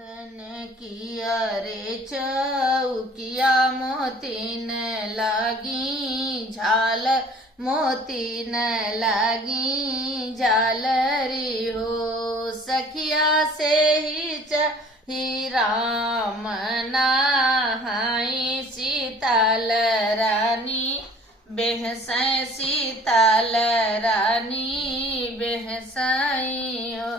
मदन किया रे चौकिया मोतीन लागी झाल, मोतीन लागी झालरी हो। सखिया से ही राम नहाई सीताल रानी बेहसाई, सीताल रानी बेहसाई हो।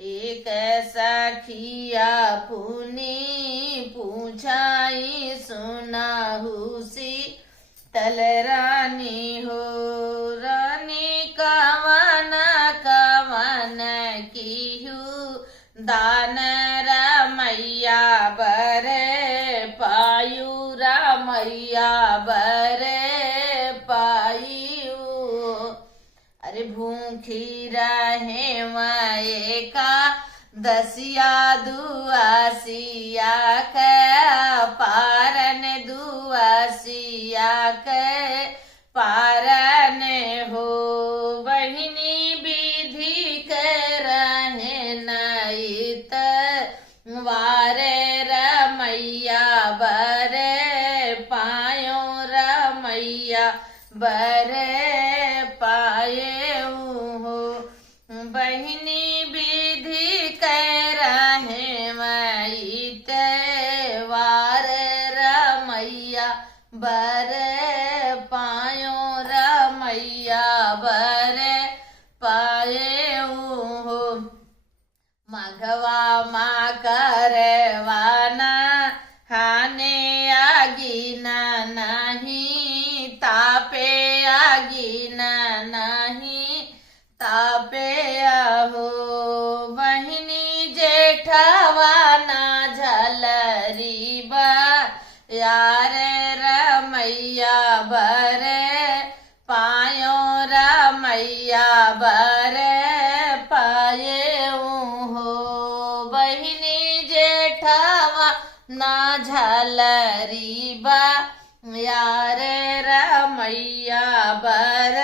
एक सखिया पुनी पूछाई सुनाहु सीतल रानी हो। रानी कवन कवन कीहू दान रमैया बरे पायु, रमैया बरे पायु। अरे भूखी रहे माए का दसिया दुआसिया के पारन, दुआसिया के पारन हो। बहिनी विधि के रहे नईत वारे रमैया बरे पायो, रमैया बरे पाए हो। बहिनी विधि के रहे मईत वार रमैया बरे पायो, रमैया बरे पाए हो। मघवा माँ करवाना हाने आगीना नहीं, तापे आगीना नहीं तापे आहो। बहिनी जेठवाना झलरी बा यार रमैया बरे पायो, रमैया बरे पाए हो। बहिनी जेठवा ना झलरी बा यार रमैया बर